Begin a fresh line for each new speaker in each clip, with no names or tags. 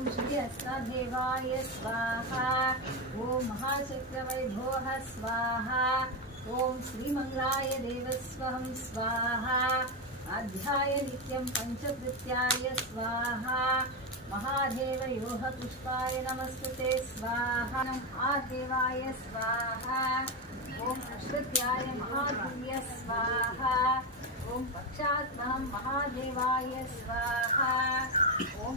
ॐ स्वाहा ॐ महाचक्रवैभोः स्वाहा। ॐ श्रीमङ्गलाय देवस्वहं स्वाहा। अध्याय नित्यं पञ्चकृत्याय स्वाहा। महादेव योः पुष्पाय नमस्ते स्वाहा। महादेवाय स्वाहा। ॐ अश्वत्याय महादेव्य स्वाहा। ॐ पक्षात्महं महादेवाय स्वाहा। ॐ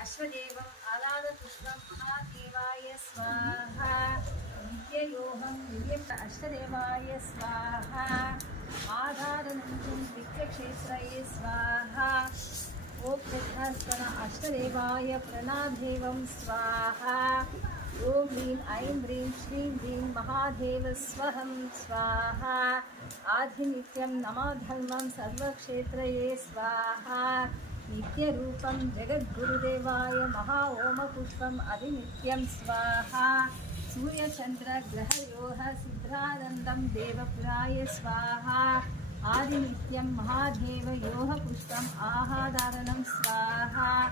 अश्वदेवम् आलादपुष्पं महादेवाय स्वाहा। नित्ययोहं दिव्यम् अष्टदेवाय स्वाहा। आधारनन्दं वित्तक्षेत्राय स्वाहा। ॐ प्रज्ञास्तन अष्टदेवाय प्रणादेवं स्वाहा। ॐ ह्रीं ऐं ह्रीं श्रीं ह्रीं महादेवस्वहं स्वाहा। आधिनित्यं नमधर्मं सर्वक्षेत्रये स्वाहा। नित्यरूपं जगद्गुरुदेवाय महा ओमपुष्पम् अधिनित्यं स्वाहा। सूर्यचन्द्रग्रहयोः सिद्धानन्दं देवपुराय स्वाहा। आदिनित्यं महादेवयोः पुष्पम् आहाधारणं स्वाहा।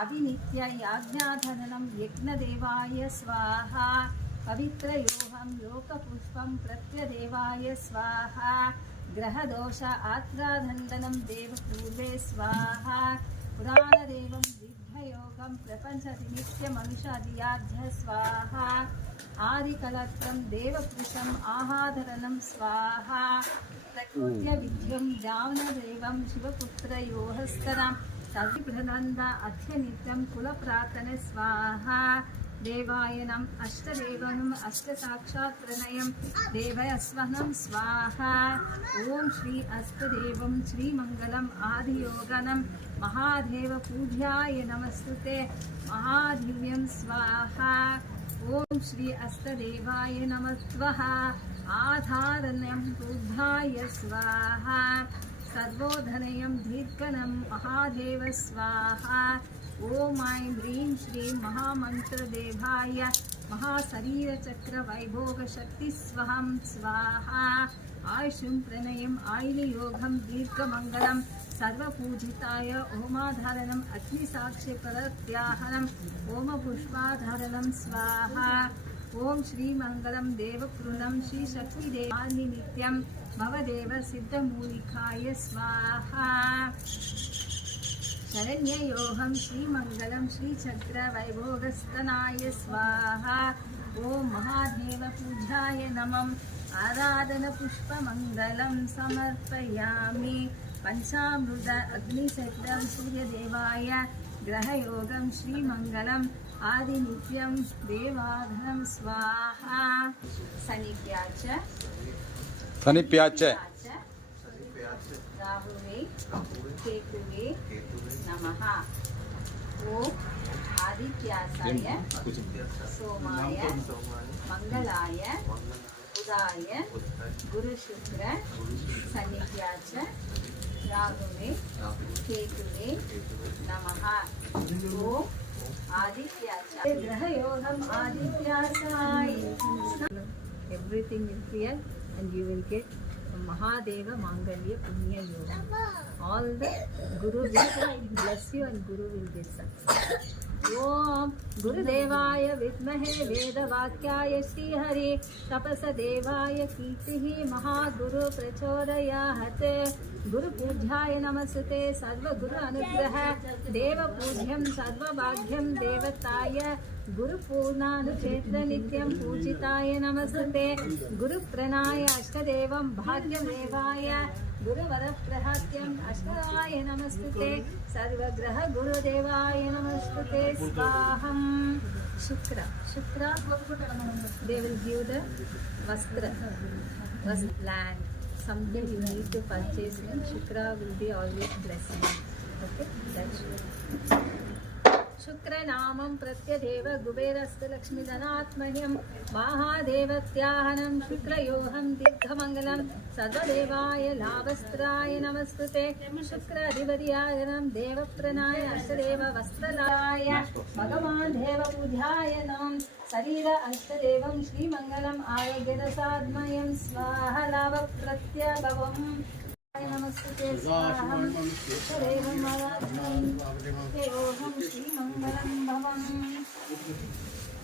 अभिनित्य याज्ञाधरणं यज्ञदेवाय स्वाहा। पवित्रयोहं लोकपुष्पं प्रत्यदेवाय स्वाहा ग्रहदोष आत्रादण्डनं देवपूर्वे स्वाहा। पुराणदेवं विद्ययोगं प्रपञ्चनित्यमनुषादियाध्य स्वाहा। आदिकलत्रं देवपुरुषम् आहाधरणं स्वाहा। प्रकृत्यविद्युं जावनदेवं शिवपुत्रयोहस्तरं तविप्रनन्द अध्यनित्यं कुलप्रार्थने स्वाहा। देवायनम् अष्टदेवनम् अष्टसाक्षात् प्रणयं देवयस्वनं स्वाहा। ॐ श्री अष्टदेवं श्रीमङ्गलम् आदियोगनं महादेवपूज्याय नमस्तुते। महादिव्यं स्वाहा। ॐ श्री अष्टदेवाय नमस्त्वः। आधारण्यं बुद्धाय स्वाहा। सर्वोधनयं दीर्घनं महादेव स्वाहा ॐ ऐं ह्रीं श्रीं महामन्त्रदेवाय महाशरीरचक्रवैभोगशक्तिस्वहं स्वाहा आयुषुं प्रणयम् आयुर्योगं दीर्घमङ्गलं सर्वपूजिताय ओमाधारणम् अग्निसाक्ष्यप्रत्याहनम् ओमपुष्पाधारणं स्वाहा ॐ श्रीमङ्गलं देवकृतं श्रीशक्तिदेवानि नित्यं भवदेव सिद्धमूलिकाय स्वाहा शरण्ययोहं श्रीमङ्गलं श्रीचक्रवैभोगस्तनाय स्वाहा ॐ महादेवपूजाय नमम् आराधनपुष्पमङ्गलं समर्पयामि। पञ्चामृत अग्निचक्रं सूर्यदेवाय ग्रहयोगं श्रीमङ्गलम् आदिनित्यं देवाधनं स्वाहा। सनिप्याच
सनिप्याच
राहुवे। केतुवे। नमः। ॐ आदित्यासाय सोमाय मङ्गलाय बुधाय गुरुशुक्र सन्निध्याच राहुवे केतुवे नमः। ॐ आदित्याच ग्रहयोगम् आदित्यासाय। Everything is here and you will get Mahadev मांगल्य पुण्य योग all the guru bless you and guru will give success ओम गुरुदेवाय विद्महे वेदवाक्याय श्री हरि तपस देवाय कीर्ति महागुरु प्रचोदयात गुरुपूज्याय नमस्ते सर्वगुरु अनुग्रह देवपूज्यं सर्वभाग्यं देवताय गुरुपूर्णानुक्षेत्र नित्यं पूजिताय नमस्ते गुरुप्रणाय अष्टदेवं भाग्यमेवाय गुरुवरप्रहत्यम् अष्टदाय नमस्ते सर्वग्रह गुरुदेवाय नमस्ते स्वाहं शुक्र शुक्र they will give the vastra was land something you need to purchase and shukra will be always blessing okay that's शुक्रनामं प्रत्यदेव कुबेरस्तु लक्ष्मीधनात्मन्यं महादेवत्याहनं शुक्रयोहं दीर्घमङ्गलं सर्वदेवाय लाभस्त्राय नमस्कृते शुक्राधिपत्यायनं देवप्रणाय अष्टदेव वस्त्रलाय भगवान् देवपूजाय नमः शरीर अष्टदेवं श्रीमङ्गलम् आरोग्यदसात्मयं स्वाहा लाभप्रत्यभवम् नमस्ते स्वाहा देवं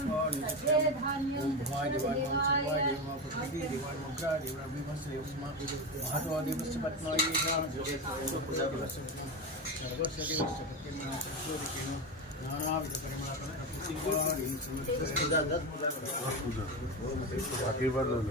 देवस्य ध्यानं सत्ये धान्यं देवाय everyone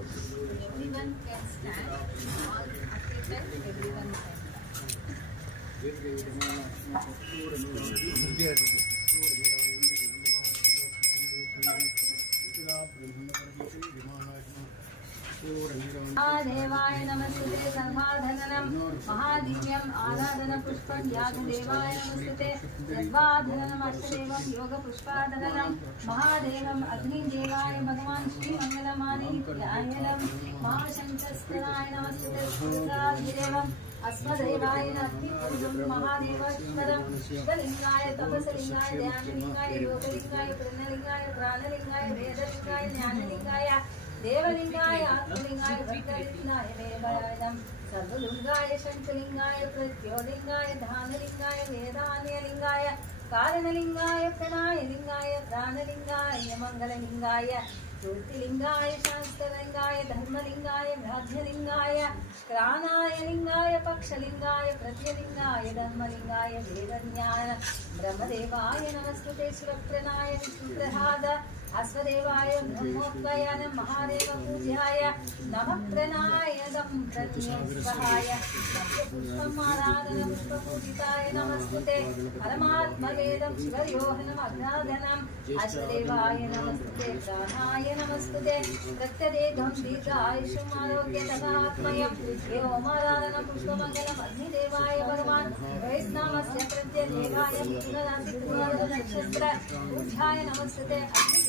can stand all occupant everyone can महादेवाय नमस्ते सर्वाधननं महादिव्यम् आराधनपुष्पं यागदेवाय नमस्ते यद्वाधनम् अष्टदेवं योगपुष्पाधननं महादेवम् अग्निदेवाय भगवान् श्रीमङ्गलमानित्यायनं महाशङ्करस्तराय नमस्ते शुक्रादिदेवम् अस्मदेवाय महादेवेश्वरं शिवलिङ्गाय तपसलिङ्गाय ध्यानलिङ्गाय योगलिङ्गाय प्रणलिङ्गाय प्राणलिङ्गाय वेदलिङ्गाय ज्ञानलिङ्गाय देवलिङ्गाय आत्मलिङ्गाय भक्तलिङ्गाय देवराजं सर्वलिङ्गाय शङ्खलिङ्गाय प्रत्योलिङ्गाय धानलिङ्गाय वेदान्यलिङ्गाय कारणलिङ्गाय प्रणायलिङ्गाय प्राणलिङ्गाय मङ्गललिङ्गाय ज्योतिलिङ्गाय शास्त्रलिङ्गाय धर्मलिङ्गाय भ्राज्यलिङ्गाय क्राणाय लिङ्गाय पक्षलिङ्गाय प्रत्यलिङ्गाय धर्मलिङ्गाय वेदज्ञान ब्रह्मदेवाय नमस्कृते सुरप्रणाय विष्णुप्रहाद అశ్వదేవాయ బ్రహ్మోద్వయ మహాదేవ పూజ్యాయ నమ ప్రణాయదం ప్రతిష్ఠాయ పుష్పమారాధన పుష్పపూజితాయ నమస్కృతే పరమాత్మవేదం శివయోహనం అగ్నాధనం అశ్వదేవాయ
నమస్కృతే ప్రాణాయ
నమస్కృతే ప్రత్యదేహం దీర్ఘాయుషం ఆరోగ్య తథాత్మయం ఏమారాధన పుష్పమంగళం అగ్నిదేవాయ పరమాన్ వైష్ణవస్య ప్రత్యదేవాయ పునరాశి పునర్నక్షత్ర పూజ్యాయ నమస్కృతే
అగ్ని